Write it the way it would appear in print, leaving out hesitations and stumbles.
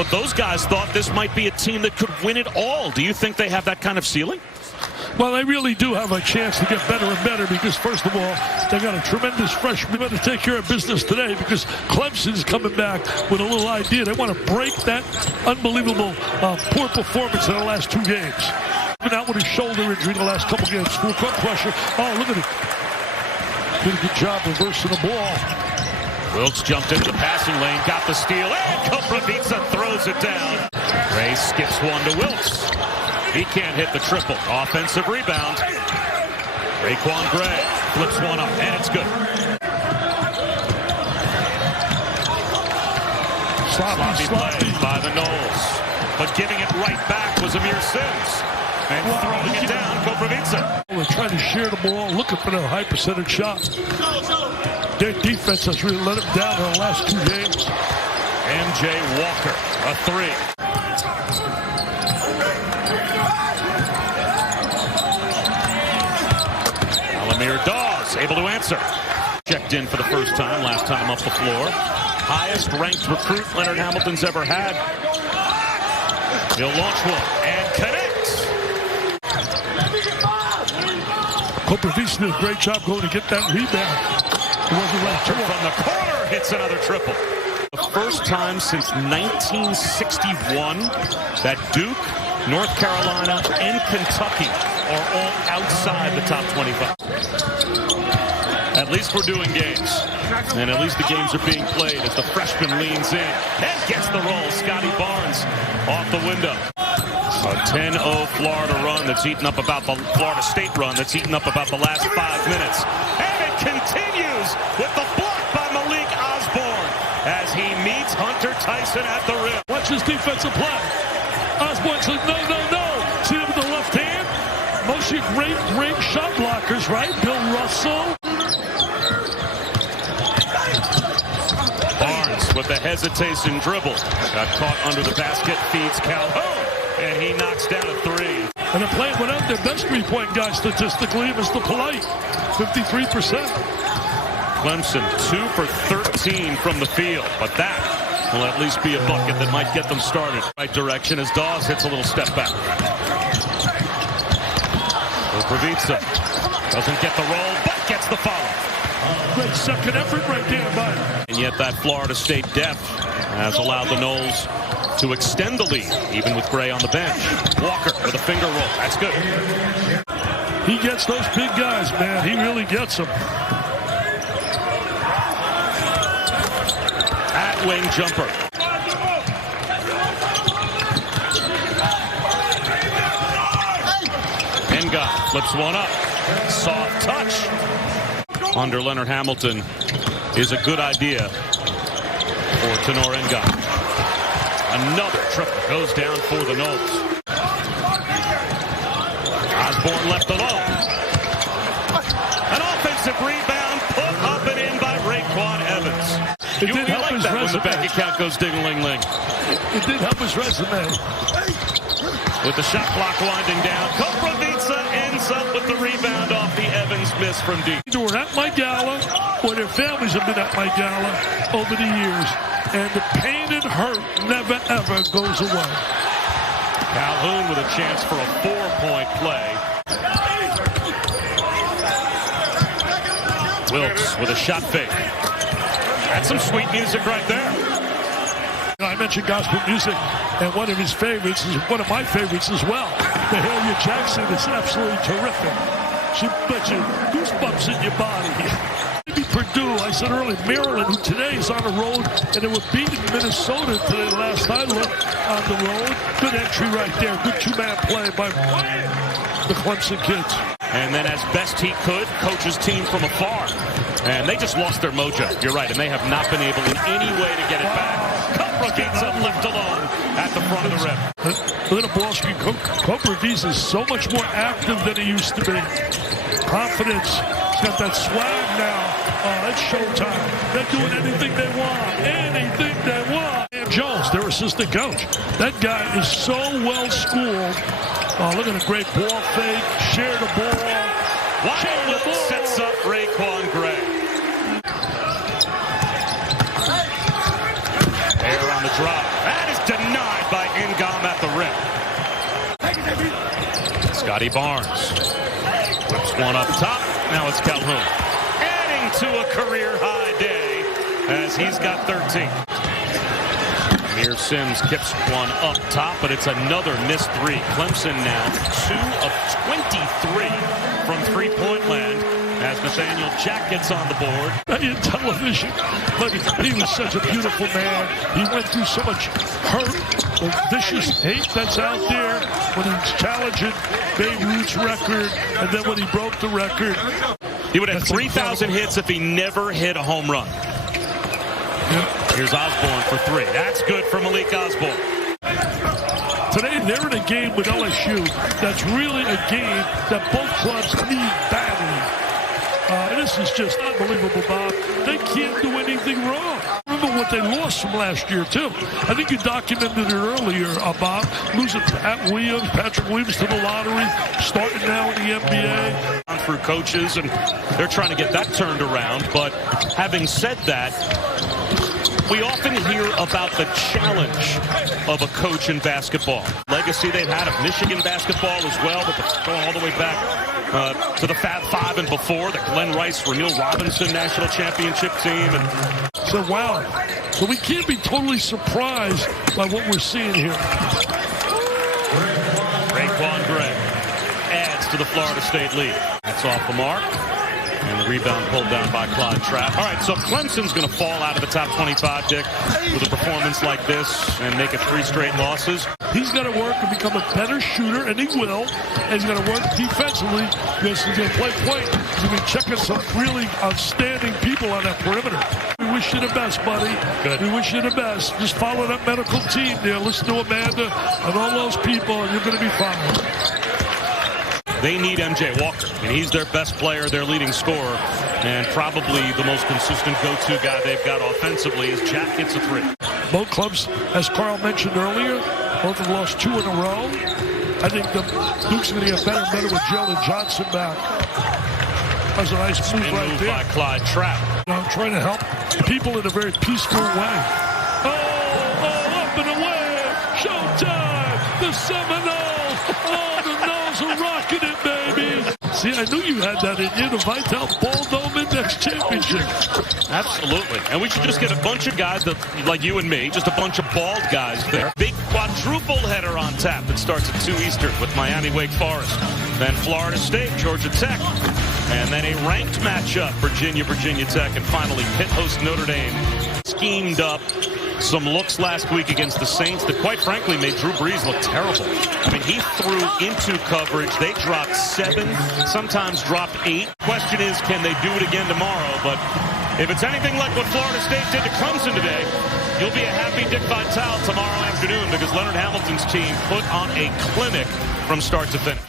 But those guys thought this might be a team that could win it all. Do you think they have that kind of ceiling? Well, they really do have a chance to get better and better because, first of all, they got a tremendous freshman. They better take care of business today because Clemson's coming back with a little idea. They want to break that unbelievable poor performance in the last 2 games. Been out with his shoulder injury the last couple games. Full court pressure. Oh, look at it. Did a good job reversing the ball. Wilkes jumped into the passing lane, got the steal, and Koprivica throws it down. Gray skips one to Wilkes. He can't hit the triple. Offensive rebound. RaiQuan Gray flips one up, and it's good. Sloppy play by the Noles. But giving it right back was Amir Sims. And throwing it down, Koprivica. They're trying to share the ball, looking for their high percentage shot. Their defense has really let them down in the last 2 games. MJ Walker, a 3. Alamir Dawes able to answer. Checked in for the first time, last time up the floor. Highest ranked recruit Leonard Hamilton's ever had. He'll launch one and connects. Koprivica did a great job going to get that rebound. It wasn't right from the corner, hits another triple. The first time since 1961 that Duke, North Carolina, and Kentucky are all outside the top 25. At least we're doing games. And at least the games are being played as the freshman leans in and gets the roll. Scottie Barnes off the window. A 10-0 Florida run that's eaten up about the Florida State run that's eaten up about the last 5 minutes. And it continues with the block by Malik Osborne as he meets Hunter Tyson at the rim. Watch his defensive play. Osborne says, no, no, no. See him with the left hand? Mostly great shot blockers, right? Bill Russell. Barnes with the hesitation dribble. Got caught under the basket, feeds Calhoun, and he knocks down a 3. And they're playing without their best three-point guy statistically, Mr. Polite, 53%. Clemson 2 for 13 from the field, but that will at least be a bucket that might get them started. Right direction as Dawes hits a little step back. Koprivica doesn't get the roll, but gets the follow. Great second effort right there, bud. And yet that Florida State depth has allowed the Noles to extend the lead, even with Gray on the bench. Walker with a finger roll. That's good. He gets those big guys, man. He really gets them. At wing jumper. Enga flips one up. Soft touch. Under Leonard Hamilton is a good idea for Tenor Enga. Another triple goes down for the Noles. Osborne left alone. An offensive rebound put up and in by RaiQuan Evans. You like that when the bank account goes ding-a-ling-ling. It did help his resume. With the shot clock winding down, Koprivica ends up with the rebound off the Evans miss from deep. They were at my gala, or their families have been at my gala over the years, and the pain and hurt never, ever goes away. Calhoun with a chance for a 4-point play. Wilkes with a shot fake. That's some sweet music right there. I mentioned gospel music, and one of his favorites is one of my favorites as well. The Mahalia Jackson is absolutely terrific. She puts you goosebumps in your body. Maybe Purdue, I said earlier, Maryland, who today is on the road, and they were beating Minnesota today last I looked on the road. Good entry right there. Good two-man play by the Clemson kids. And then as best he could, coach his team from afar. And they just lost their mojo. You're right, and they have not been able in any way to get it back. Koprivica left alone at the front of the rim. Little ball screen. Koprivica is so much more active than he used to be. Confidence. He's got that swag now. Oh, it's showtime. They're doing anything they want. Anything they want. And Jones, their assistant coach. That guy is so well schooled. Oh, look at a great ball fake. Share the ball. Wild sets up RaiQuan Gray. Air on the drop. That is denied by Ngom at the rim. Scottie Barnes whips one up top. Now it's Calhoun. Adding to a career-high day as he's got 13. Amir Sims kips one up top, but it's another missed three. Clemson now 2 of 23 from three-point land as Nathaniel Jack gets on the board. In television, but he was such a beautiful man. He went through so much hurt, the vicious hate that's out there when he's challenging Babe Ruth's record, and then when he broke the record. He would have 3,000 hits if he never hit a home run. Here's Osborne for three. That's good for Malik Osborne. Today, they're in a game with LSU that's really a game that both clubs need badly. This is just unbelievable, Bob. They can't do anything wrong. Remember what they lost from last year, too. I think you documented it earlier, Bob. Losing Patrick Williams to the lottery, starting now in the NBA. Through coaches, and they're trying to get that turned around. But having said that, we often hear about the challenge of a coach in basketball. Legacy they've had of Michigan basketball as well, but going all the way back to the Fab Five and before, the Glenn Rice, Ramil Robinson national championship team. And so, wow. So we can't be totally surprised by what we're seeing here. RaiQuan Gray adds to the Florida State lead. That's off the mark. And the rebound pulled down by Clyde Trapp. All right, so Clemson's going to fall out of the top 25, Dick, with a performance like this and make it 3 straight losses. He's got to work to become a better shooter, and he will. And he's going to work defensively because he's going to play point. He's going to be checking some really outstanding people on that perimeter. We wish you the best, buddy. Good. We wish you the best. Just follow that medical team there. Listen to Amanda and all those people, and you're going to be fine. They need MJ Walker, and he's their best player, their leading scorer, and probably the most consistent go-to guy they've got offensively as Jack hits a 3. Both clubs, as Carl mentioned earlier, both have lost 2 in a row. I think the Duke's going to get better and better with Jalen Johnson back. That was a nice move right there. By Clyde Trapp. I'm trying to help people in a very peaceful way. Oh, up and away! Showtime! The Seminoles! Oh, the Noles are rocking it, baby! See, I knew you had that in you, the Vital Ball Dome Index Championship. Absolutely. And we should just get a bunch of guys that, like you and me, just a bunch of bald guys there. Big quadruple header on tap that starts at 2 Eastern with Miami, Wake Forest. Then Florida State, Georgia Tech. And then a ranked matchup, Virginia Tech. And finally, Pitt hosts Notre Dame. Schemed up some looks last week against the Saints that, quite frankly, made Drew Brees look terrible. I mean, he threw into coverage. They dropped 7, sometimes dropped 8. Question is, can they do it again tomorrow? But if it's anything like what Florida State did to Clemson today, you'll be a happy Dick Vitale tomorrow afternoon because Leonard Hamilton's team put on a clinic from start to finish.